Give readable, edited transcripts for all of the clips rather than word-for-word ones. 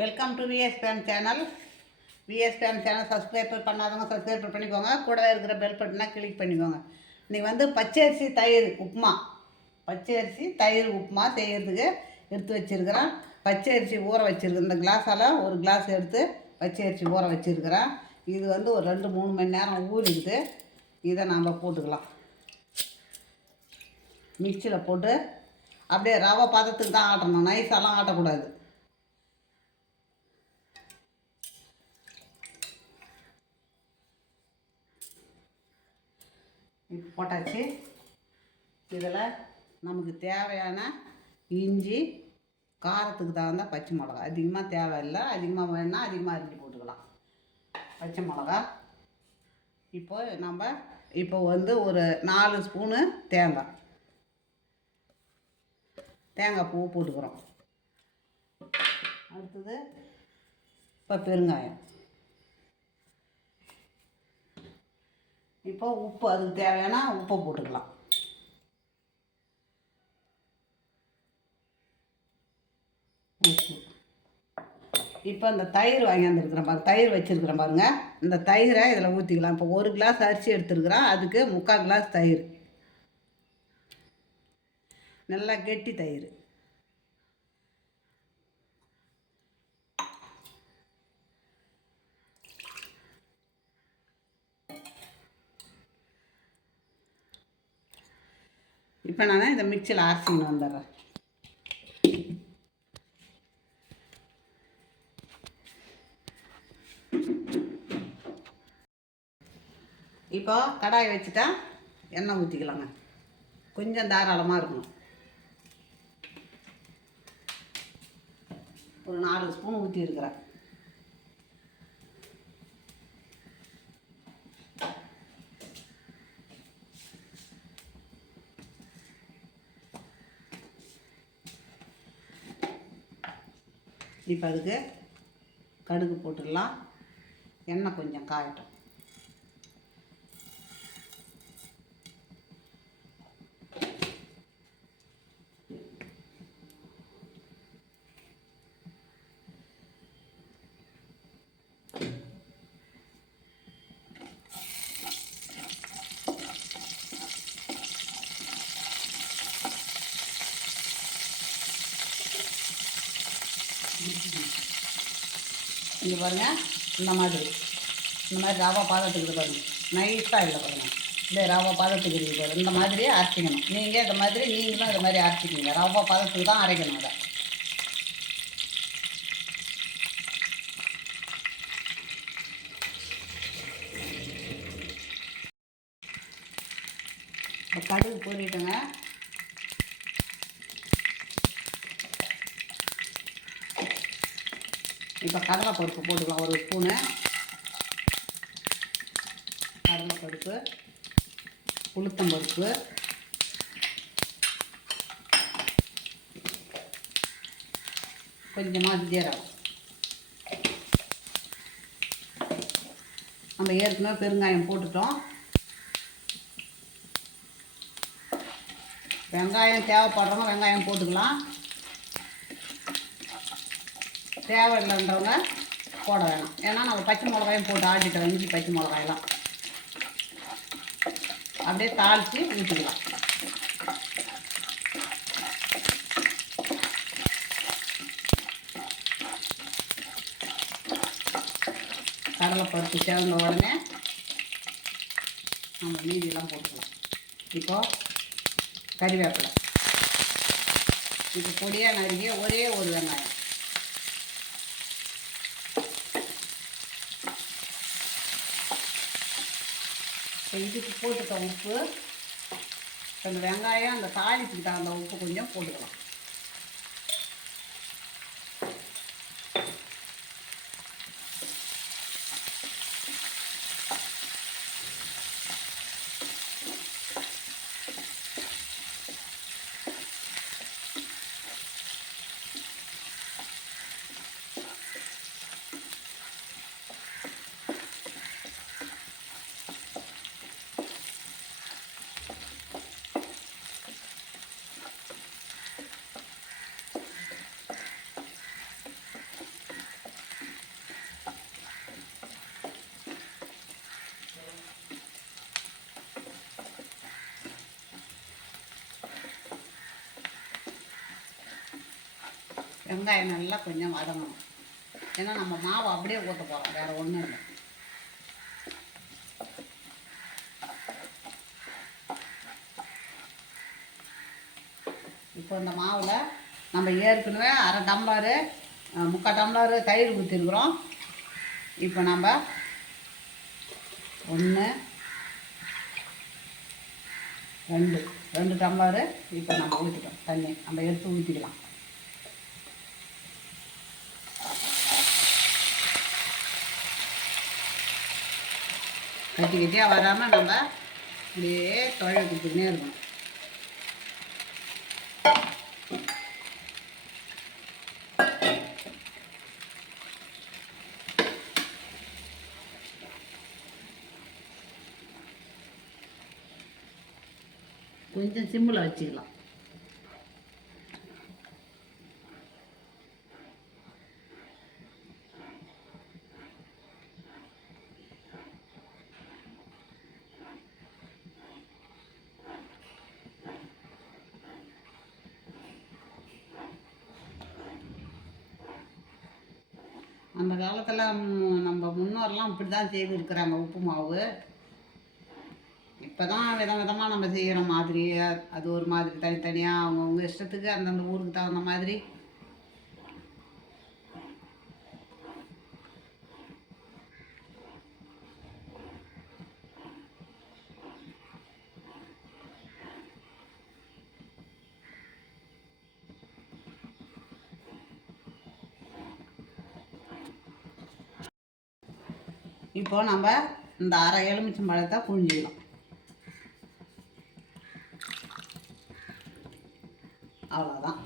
Welcome to VSPM channel. VSPM channel subscribe பண்ணாதவங்க subscribe பண்ணிக்கோங்க. கூட இருக்கிற பெல் பட்டனை கிளிக் பண்ணிக்கோங்க. இன்றைக்கி வந்து பச்சரிசி தயிர் உப்புமா, பச்சரிசி தயிர் உப்புமா செய்கிறதுக்கு எடுத்து வச்சுருக்கிறேன். பச்சரிசி ஊற வச்சுருக்கேன். இந்த கிளாஸால் ஒரு கிளாஸ் எடுத்து பச்சரிசி ஊற வச்சுருக்கிறேன். இது வந்து ஒரு 2-3 மணி நேரம் ஊறிடுது. இதை நாம் போட்டுக்கலாம். மிக்சியில் போட்டு அப்படியே ரவை பதத்துக்கு தான் ஆட்டணும், நைஸாலாம் ஆட்டக்கூடாது. இப்போ போட்டாச்சு. இதில் நமக்கு தேவையான இஞ்சி, காரத்துக்கு தகுந்த பச்சை மிளகா, அதிகமாக தேவையில்லை, அதிகமாக வேணுன்னா அதிகமாக அரிஞ்சு போட்டுக்கலாம். பச்சை மிளகா இப்போ வந்து ஒரு 4 ஸ்பூனு தேங்காய் பூ போட்டுக்கிறோம். அடுத்தது இப்போ பெருங்காயம், இப்போ உப்பு, அதுக்கு தேவையான உப்பை போட்டுக்கலாம். உப்பு. இப்போ இந்த தயிர் வாங்கியாந்துருக்குறேன் பாருங்க, தயிர் வச்சுருக்குறேன் பாருங்கள். இந்த தயிரை இதில் ஊற்றிக்கலாம். இப்போ 1 கிளாஸ் அரிசி எடுத்துருக்குறேன், அதுக்கு 3/4 கிளாஸ் தயிர், நல்லா கெட்டி தயிர். இப்போ நான் இந்த மிக்சியில் அரைச்சின்னு வந்துடுறேன். இப்போ கடாயை வச்சுட்டா எண்ணெய் ஊற்றிக்கலாங்க. கொஞ்சம் தாராளமாக இருக்கணும். ஒரு 4 ஸ்பூன் ஊற்றி இருக்கிறேன். இப்போ அதுக்கு கடுகு போட்டுடலாம். எண்ணெய் கொஞ்சம் காயட்டும். இங்கே பாருங்கள், இந்த மாதிரி ரவை பாதத்துக்கு பாருங்கள், நைஸாக இல்லை பாருங்கள், இல்லை ரவை பாதத்துக்கு இருக்குது பாருங்கள். இந்த மாதிரி அரைச்சிக்கணும். நீங்களும் இந்த மாதிரி அரைச்சிக்கிங்க. ரவை பாதத்துக்கு தான் அரைக்கணும். அதை கடுகு போட்டுட்டுங்க. இப்போ கடலைப்பருப்பு போட்டுக்கலாம். 1 ஸ்பூனு கடலைப்பருப்பு, உளுத்தம்பருப்பு, கொஞ்சமாக ஜீரகம். நம்ம ஏற்கனவே பெருங்காயம் போட்டுட்டோம். வெங்காயம் தேவைப்படுறவங்க வெங்காயம் போட்டுக்கலாம், தேவையில்லைன்றவங்க போட வேணாம். ஏன்னா நம்ம பச்சை மிளகாயும் போட்டு ஆட்டிட்டோம். இஞ்சி பச்சை மிளகாயெல்லாம் அப்படியே தாளித்து ஊற்றிக்கலாம். கடலைப்பருப்பு சேர்ந்த உடனே நம்ம மீதியெல்லாம் போட்டுக்கலாம். இப்போது கறிவேப்பிலை, இப்போ பொடியாக நறுக்கிய ஒரே ஒரு வெங்காயம், இதுக்கு போட்டுக்க உப்பு, அந்த வெங்காயம் அந்த தாளிப்புக்கு தகுந்த உப்பு கொஞ்சம் போட்டுக்கலாம். வெங்காயம் நல்லா கொஞ்சம் வதங்கணும். ஏன்னா நம்ம மாவு அப்படியே ஊற்ற போகிறோம், வேறு ஒன்றும் இல்லை. இப்போ இந்த மாவில் நம்ம ஏற்கனவே அரை டம்ளரு 3/4 டம்ளரு தயிர் ஊற்றிருக்குறோம். இப்போ நம்ம 1 2 டம்ளரு இப்போ நம்ம ஊற்றிட்டோம். தண்ணி நம்ம எடுத்து ஊற்றிக்கலாம். கட்டி கட்டியாக வராமல் நம்ம அப்படியே தொழை கொடுத்துக்கினே இருக்கணும். கொஞ்சம் சிம்மில் வச்சுக்கலாம். அந்த காலத்தில் நம்ம முன்னோர்லாம் இப்படி தான் செய்துருக்குறாங்க உப்பு மாவு. இப்போ தான் விதமாக நம்ம செய்கிற மாதிரி, அது ஒரு மாதிரி தனித்தனியாக அவங்கவுங்க இஷ்டத்துக்கு அந்தந்த ஊருக்கு தகுந்த மாதிரி. இப்போ நம்ம இந்த அரை எலுமிச்சம்பழத்தை புழிஞ்சிக்கலாம். அவ்வளோதான்.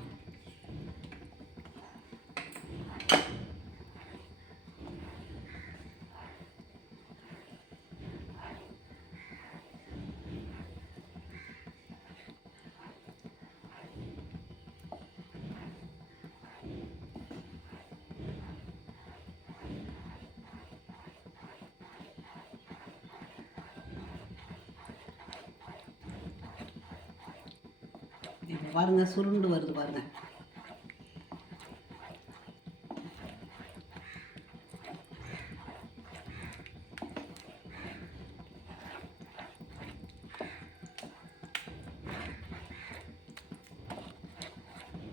இப்போ பாருங்கள், சுருண்டு வருது பாருங்கள்.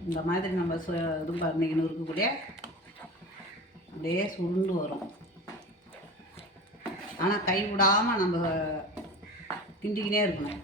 இந்த மாதிரி நம்ம இது பண்ணிக்கணும் இருக்கக்கூடிய அப்படியே சுருண்டு வரும். ஆனால் கை விடாமல் நம்ம கிண்டிக்கினே இருக்கணும்.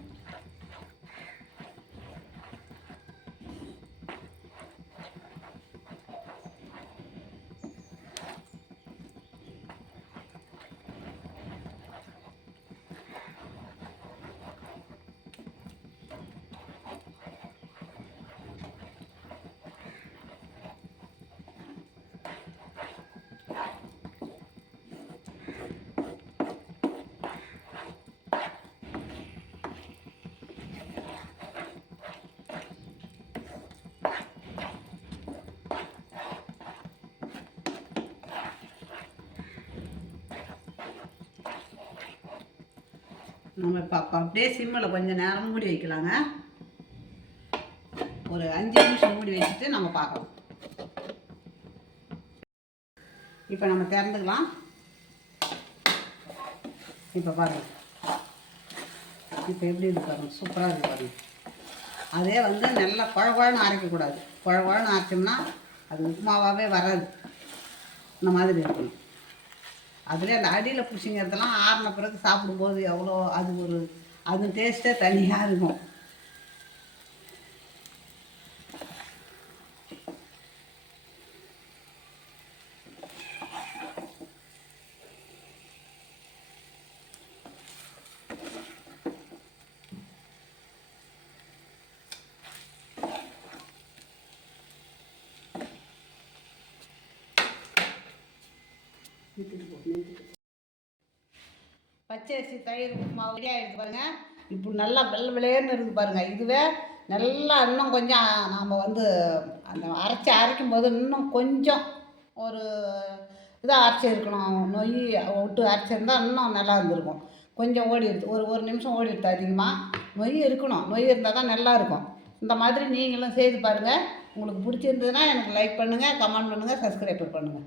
நம்ம இப்போ அப்படியே சிம்மில் கொஞ்சம் நேரம் மூடி வைக்கலாங்க. ஒரு 5 நிமிஷம் மூடி வச்சுட்டு நம்ம பார்க்கலாம். இப்போ நம்ம திறந்துக்கலாம். இப்போ பாருங்கள், இப்போ எப்படி இருக்கு பாருங்கள், சூப்பராக இருக்குது பாருங்கள். அதே வந்து நல்லா குழகுழன்னு அரைக்கக்கூடாது. குழகுழன்னு அரைச்சோம்னா அது உப்புமாவாகவே வராது. இந்த மாதிரி இருக்கணும். அதில் அந்த அடியில் பிடிச்சிங்கிறதெல்லாம் ஆறின பிறகு சாப்பிடும்போது எவ்வளோ அது டேஸ்ட்டே தனியாக இருக்கும். பச்சரிசி தயிர் மாவு ரெடி ஆகிடுது பாருங்கள். இப்போ நல்லா வெள்ளை விளையர்னு இருக்குது பாருங்கள். இதுவே நல்லா இன்னும் கொஞ்சம் நாம் வந்து அந்த அரைக்கும் போது இன்னும் கொஞ்சம் ஒரு இதாக அரைச்சிருக்கணும். நொய் விட்டு அரைச்சிருந்தால் இன்னும் நல்லா இருந்திருக்கும். கொஞ்சம் ஓடிடுது, ஒரு நிமிஷம் ஓடிடுது. அதிகமாக நொய் இருக்கணும். நொய் இருந்தால் தான் நல்லா இருக்கும். இந்த மாதிரி நீங்களும் செய்து பாருங்கள். உங்களுக்கு பிடிச்சிருந்ததுன்னா எனக்கு லைக் பண்ணுங்கள், கமெண்ட் பண்ணுங்கள், சப்ஸ்கிரைப் பண்ணுங்கள்.